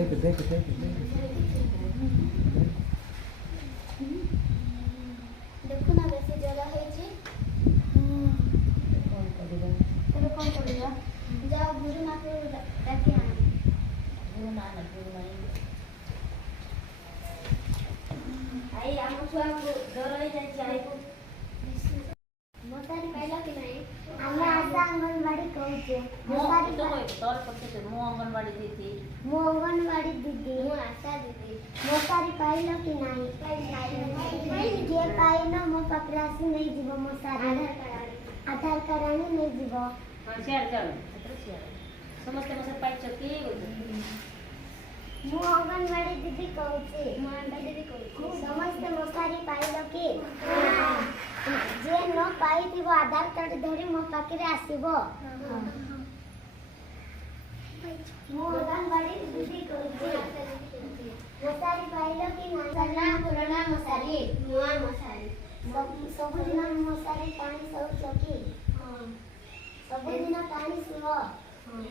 देखो ना बेसी जगह है जी तेरे कौन करेगा जाओ गुरु माँ को डाके आना गुरु माँ आई आम छुआ को डर हो जाए आई को मोतारी पहला कि नहीं हमें आशा अंगनवाड़ी कहूचे मोतारी तो कोई तोर पक्ष से मो अंगनवाड़ी दीदी मो अंगनवाड़ी दीदी मो आशा दीदी मोतारी पहला कि नहीं नहीं जे पाइनो मो पकरासी नहीं जीवो मोतारी आधार कार्ड नहीं जीवो हां शेयर करो समस्त मसे पाइ चकी मो अंगनवाड़ी दीदी कहूचे मो अंडा दीदी कहूचे समस्त मोतारी पाइलो कि जे न पाई थी वो आधार कार्ड धरी मो पाके आसीबो मो अंगनवाड़ी दीदी कहूचे मोसारी पाइलो कि ना पुराना मोसारी नुआ मोसारी सब दिन मोसारी पानी सब चकी हां सब दिन पानी सुनो हां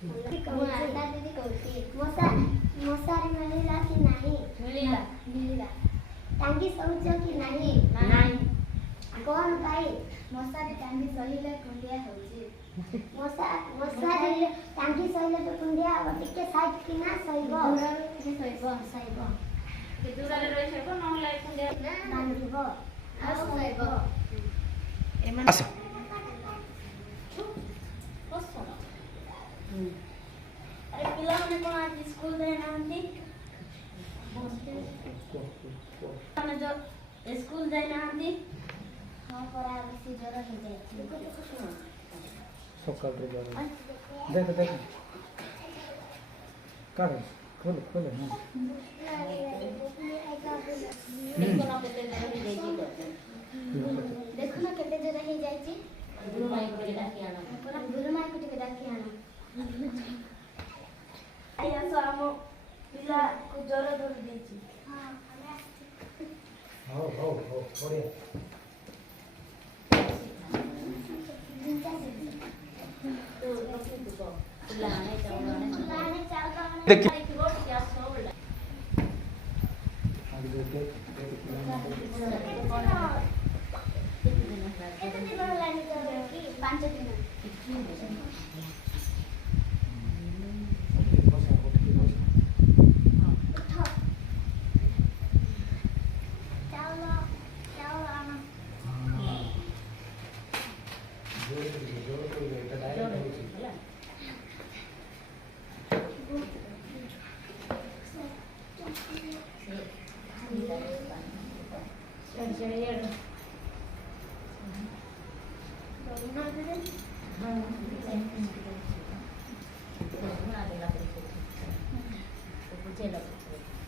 मोसा दीदी कहूची मोसारी मिलिला कि नहीं मिलिला टांगी सौच कि नहीं कौन भाई मोसारी टांगी सहिले कुंडिया होची मोसारी टांगी सहिले तो कुंडिया और टिके साइड कि ना सहिबो सहिबो कि दूराले रहि सहिबो न लाई कुंडिया ना दिबो आ सहिबो एमन बस अरे पिला ने कोन आज स्कूल दे नांती हम जो स्कूल जाए नांती हां परा बेसी जरा हो जाए सकाल रे जरा देख कर खोल ना देखो ना केते जरा हो जाई छी गुरु माई को डाकी आना पूरा गुरु माई को डाकी आना आया सामो पिला को जरा धर देची हां हमें हो बढ़िया देखिए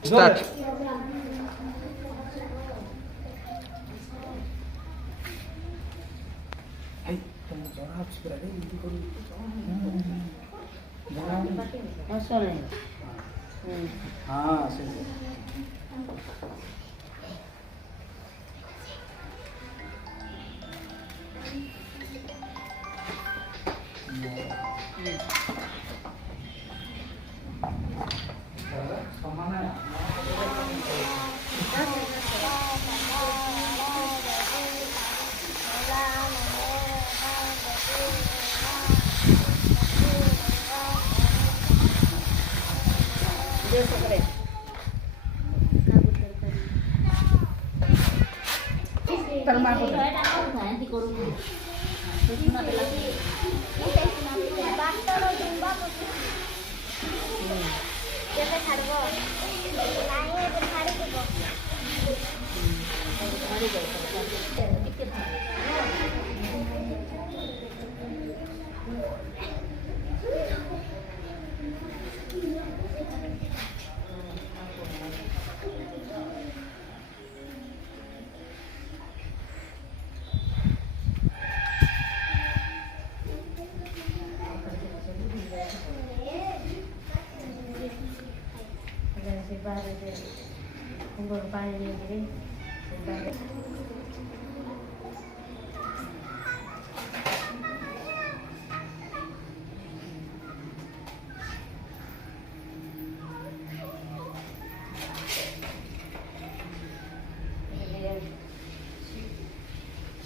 start hey kamu jawab sebenarnya itu हाँ सही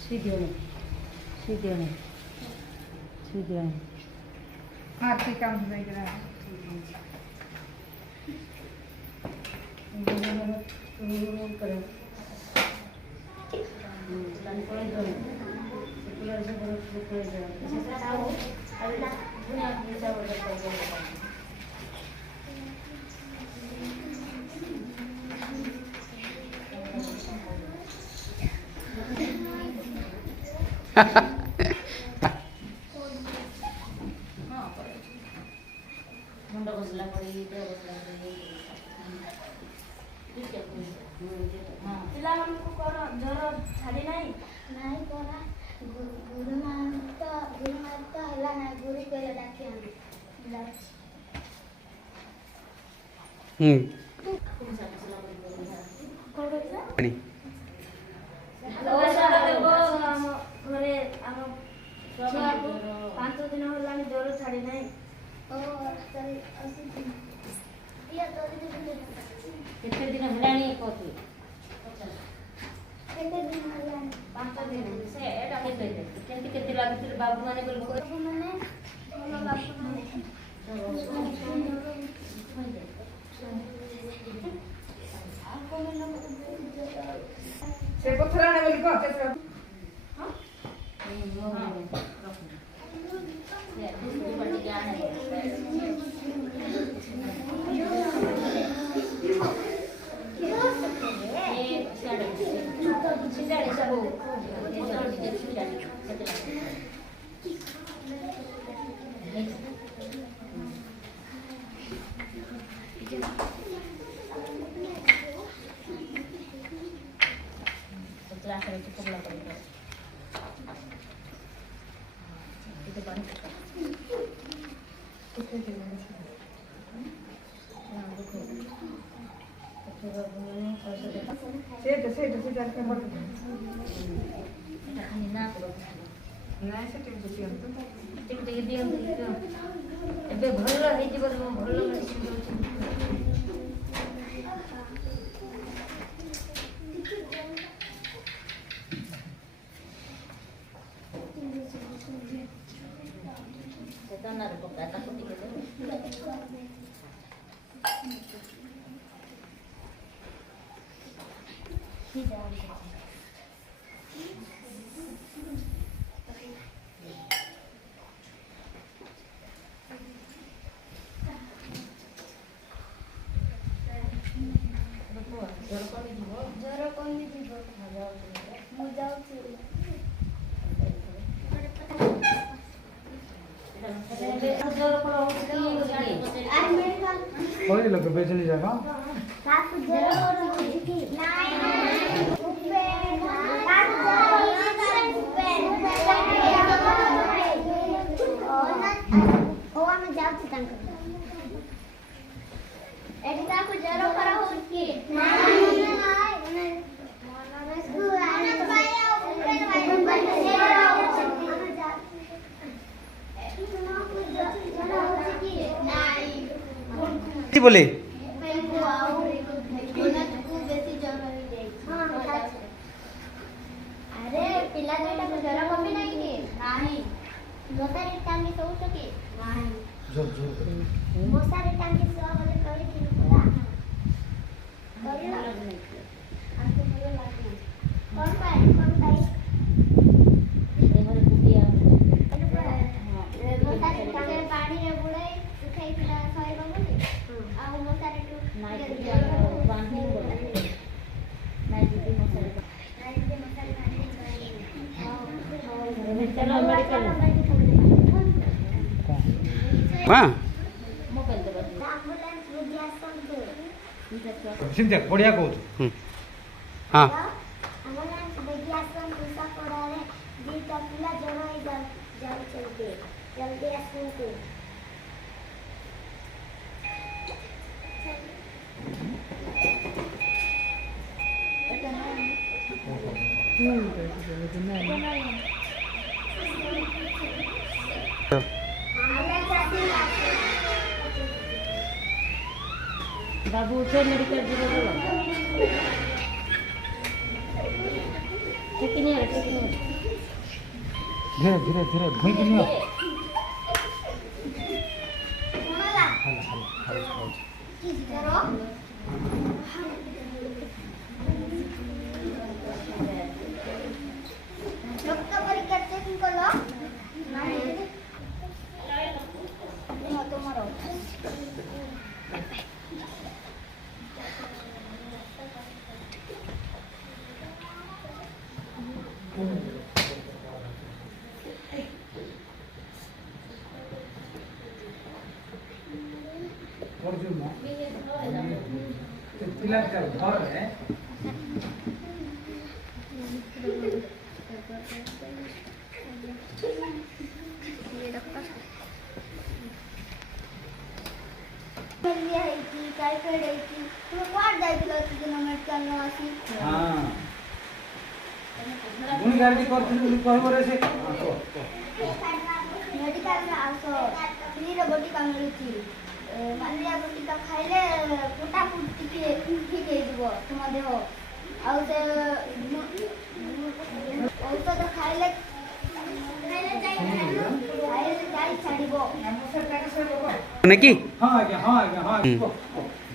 सीधे नहीं आरती काम हो रहा है मुंड घोषला पड़ी ପିଲାମାନଙ୍କୁ କଣ ଜ୍ୱର ଛାଡ଼ି ନାହିଁ ନାଇଁ ପରା ଗୁରୁମା ତ ହେଲା ନାହିଁ ଗୁରୁ କହିଲେ ଡାକି ଆଣି ଯାଉଛି କଣ ଘରେ ଆମ ଛୁଆକୁ 5 ଦିନ ହେଲାଣି ଜ୍ୱର ଛାଡ଼ି ନାହିଁ केते दिन हेलाणी कोथि କେତେ ଦିନ ହେଲାଣି 5 दिन से एटा केते केते लागुतिर बाबू माने बोल ବାବୁ ମାନେ ଭଲ ବାବୁ ମାନେ से पत्थर आने वाली को कैसे से जाके मत नहीं से टिक दियो टिक दियो एबे भल हे जीव भल सेतना रे पका ता टिक ଜ୍ୱର କମିଯିବ ମୁଁ ଯାଉଛି कोई लोग बेचने जाएगा काकू ଜ୍ୱର କରୁଛି କି ନାଇଁ ଓ ଆମେ ଯାଉଛୁ ତାଙ୍କ ଏଠି କାହାକୁ ଜ୍ୱର କରା ହଉଛି କି बोले अरे पिला दुईटा ଜ୍ୱର କମି ନାହିଁ କି ନାହିଁ ମଶାରୀ ଟାଙ୍ଗି ଶୋଉଛ କି ନାହିଁ जोर जोर ମଶାରୀ ଟାଙ୍ଗି ଶୁଆ ବୋଲି କହିଥିଲି ପୁରା କରିଲ ଆମକୁ ଭଲ ଲାଗୁନି କଣ ପାଇଁ देहरे कुटिया ମଶାରୀ ଟାଙ୍ଗି ପାଣିରେ ବୁଡ଼େଇ ଶୁଖେଇଥିଲା ଶୋଇବ ବୋଲି ଆଉ ମଶାରୀଠୁ नाइट बांधी बोला नाइट दी मसाला ମଶାରୀ ବାନ୍ଧି चलो मेडिकल हाँ मोबाइल दे बस ଆମ୍ବୁଲାନ୍ସ ବୁଝି ଆସନ୍ତୁ सिंधिया बढ़िया कहो हाँ ଆମ୍ବୁଲାନ୍ସ ବୁଝି ଆସନ୍ତୁ ସପଡ଼ାରେ ଦୁଇଟା ପିଲା ଜ୍ୱର ଯାଉଛନ୍ତି ଜଲ୍ଦି ଆସନ୍ତୁ बाबू से मेडिकल जीरो बोलो ठीक नहीं है ଧୀରେ ଧୀରେ ଧୀରେ ଭୁଇଁକି ନିଅ। ଶୁଣଲା ରକ୍ତ ପରୀକ୍ଷା ଚେକ୍ କଲ ତୁମର टाइफाइड है तुम कुआड जाइथिलो दिन मेडिकल न आसी हाँ गुणी गाड़ी करथिलु कहबो रे से मेडिकल में आसो फ्री रे बटिका मिलुची मालिया बटिका खाइले फुटा फुटी के ठीक हे जबो तुम देह आउ से औषध खाइले जाई छाड़िबो ने की हाँ आज्ञा हाँ आज्ञा हाँ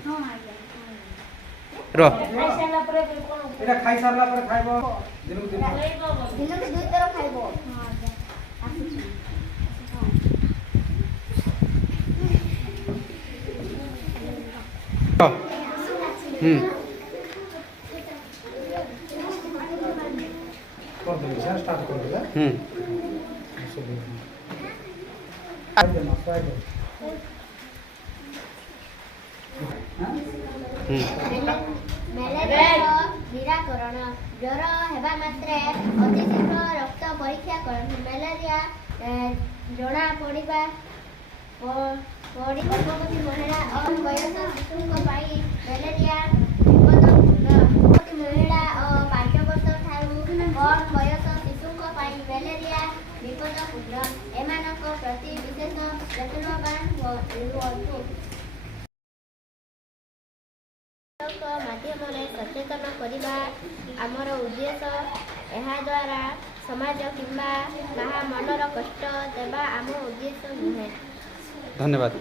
हां आ रो ଖାଇସାରିଲା ପରେ କ'ଣ एटा खाई सारला पर खाइबो दिनକୁ दिन दिन के दुई तरह खाइबो हां आसी कर दे सर स्टार्ट कर दे आइए ना फाइल ମ୍ୟାଲେରିଆ ନିରାକରଣ ଜ୍ୱର ହେବା ମାତ୍ରେ ଅତି ଶୀଘ୍ର ରକ୍ତ ପରୀକ୍ଷା କରନ୍ତୁ ମ୍ୟାଲେରିଆ ଜଣା ପଡ଼ିବା ଗର୍ଭବତୀ ମହିଳା ଓ ବୟସ ଶିଶୁଙ୍କ ପାଇଁ ମ୍ୟାଲେରିଆ ବିପଦପୂର୍ଣ୍ଣ ଗର୍ଭବତୀ ମହିଳା ଓ 5 ବର୍ଷ ଠାରୁ କମ୍ ବୟସ ଶିଶୁଙ୍କ ପାଇଁ ମ୍ୟାଲେରିଆ ବିପଦପୂର୍ଣ୍ଣ ଏମାନଙ୍କ ପ୍ରତି ବିଶେଷ ଯତ୍ନବାନ ରୁହନ୍ତୁ ମାଧ୍ୟମରେ ସଚେତନ କରିବା ଆମର ଉଦ୍ଦେଶ୍ୟ ଏହାଦ୍ୱାରା ସମାଜ କିମ୍ବା କାହା ମନର କଷ୍ଟ ଦେବା ଆମ ଉଦ୍ଦେଶ୍ୟ ନୁହେଁ धन्यवाद।